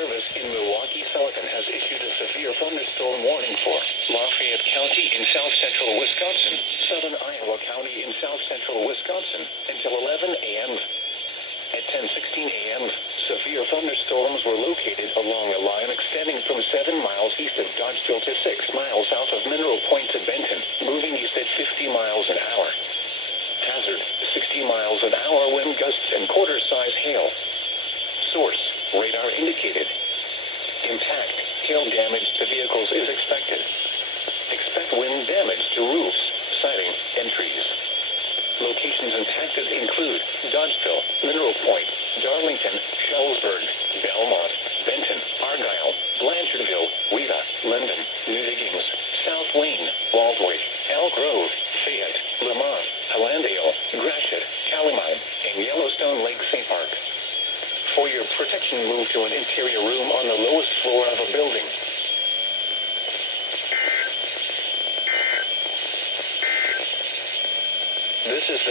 Service in Milwaukee, Sullivan has issued a severe thunderstorm warning for Lafayette County in south-central Wisconsin, southern Iowa County in south-central Wisconsin until 11 a.m. At 10:16 a.m., severe thunderstorms were located along a line extending from 7 miles east of Dodgeville to 6 miles south of Mineral Point to Benton, moving east at 50 miles an hour. Hazard, 60 miles an hour wind gusts and quarter-size hail. Source, radar indicated. Impact, hail damage to vehicles is expected. Expect wind damage to roofs, siding, and trees. Locations impacted include Dodgeville, Mineral Point, Darlington, Shullsburg, Belmont, Benton, Argyle, Blanchardville, Wheeler, Linden, New Diggings, South Wayne, Baldwin, Elk Grove, Fayette, Lamont, Hallandale, Gratiot, Calamine, and Yellowstone Lake State Park. For your protection, move to an interior room on the lowest floor of a building. This is the